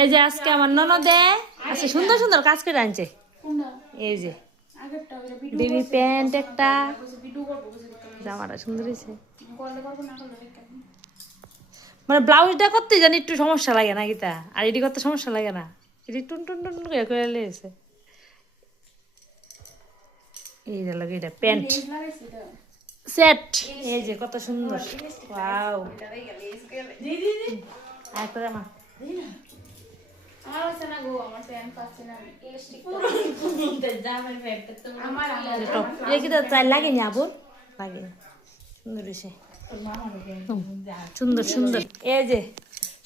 এই যে আজকে আমার ননদে আচ্ছা সুন্দর সুন্দর কাজ করে আনছে। এই যে বেবি প্যান্ট একটা, জামাটা সুন্দর হয়েছে। মানে ব্লাউজটা করতে জানি একটু সমস্যা লাগে না গীতা, আর এটি করতে সমস্যা লাগে না, এটি টুন টুন টুন করে করে লেগেছে। এই যে লাগে এটা প্যান্ট সেট, এই যে কত সুন্দর, ওয়াও। আর করে মা লাগে নি আবু, লাগে সুন্দর হয়েছে, সুন্দর সুন্দর। এই যে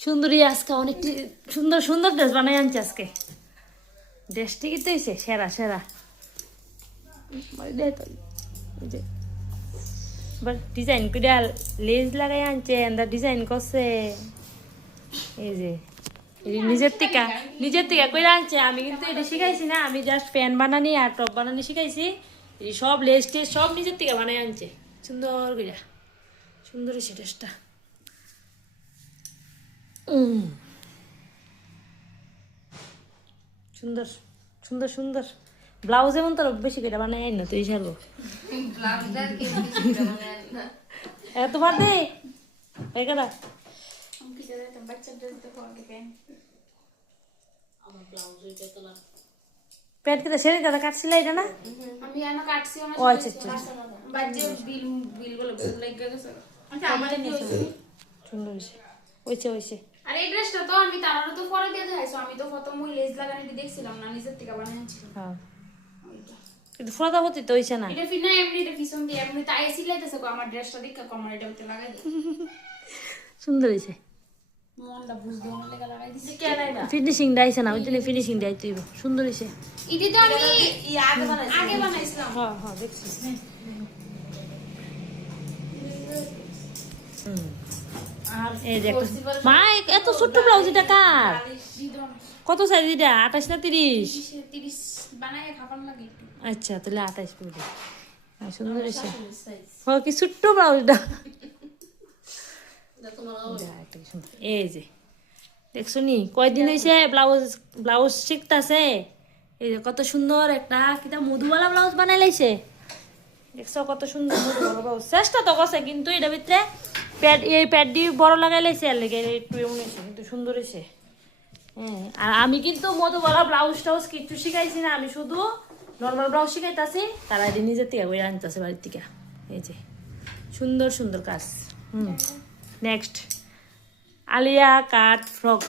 সুন্দরী আজকে অনেকটি সুন্দর সুন্দর ড্রেস বানাই আনছে আজকে। ড্রেসটি কিন্তু হয়েছে সেরা সেরা। ডিজাইন করে লেজ লাগাই আনছে, ডিজাইন করছে। এই যে নিজের থেকে করে আনছে। আমি কিন্তু এটা শিখাইছি না, আমি জাস্ট প্যান্ট বানানি আর টপ বানানি শিখাইছি। এই সব লেস টেস সব নিজের থেকে বানাই আনছে সুন্দর করে। সুন্দর হয়েছে ড্রেসটা। সুন্দর সুন্দর সুন্দর ব্লাউজ এমন তোর বেশি করে বানাই আন না তুই ছাড়বো এত বাদ দে এখানে প্যান্ট কিটা সেরে দাদা কাটছিল এটা না আমি এনে কাটছি না। ও আচ্ছা আচ্ছা বাজে বিল গুলো লাগা গেছে। আচ্ছা আমার কি সুন্দর হয়েছে, হয়েছে হয়েছে। আর এই ড্রেসটা তো আমি তারারও তো পরে দিয়ে দেখাইছো, আমি তো প্রথম ওই লেজ লাগানোটি দেখছিলাম না, নিজের থেকে বানাইছিলাম। হ্যাঁ কিন্তু ফোড়া হতে তো হয়েছে না, এটা ফিনা এমনি এটা পিছন দিয়ে এমনি তাই সিলাইতেছে কো আমার ড্রেসটা দেখে কমার এটা উঠে লাগাই দে। সুন্দর হয়েছে। মনটা বুঝদো মন লাগা লাগাই দিছে কেন না ফিনিশিং দাইছে না, ওই জন্য ফিনিশিং দাই তুই সুন্দর হয়েছে। ইদি তো আমি আগে বানাইছিলাম। হ্যাঁ হ্যাঁ দেখছি। আর এই যে মা এত ছোট্ট ব্লাউজ এটা কার, কত সাইজ এটা 28 না 30? 30 বানায় খাবার লাগে একটু। আচ্ছা তাহলে 28 পড়বে। সুন্দর হয়েছে। হ্যাঁ কি ছোট্ট ব্লাউজটা, এই যে দেখছো নি কয়দিন হয়েছে ব্লাউজ ব্লাউজ শিখতেছে। এই যে কত সুন্দর একটা কিটা মধুবালা ব্লাউজ বানাই লাইছে, দেখছো কত সুন্দর মধুবালা ব্লাউজ। চেষ্টা তো করছে কিন্তু এটা ভিতরে প্যাড এই প্যাড দিয়ে বড় লাগাই লাইছে, আর লেগে একটু এমন হয়েছে কিন্তু সুন্দর হয়েছে। হ্যাঁ আর আমি কিন্তু মধুবালা ব্লাউজ টাউজ কিছু শিখাইছি না, আমি শুধু নর্মাল ব্লাউজ শিখাইতেছি, তারা নিজের থেকে বই আনতেছে বাড়ির থেকে। এই যে সুন্দর সুন্দর কাজ। নেক্সট আলিয়া কাট ফ্রক।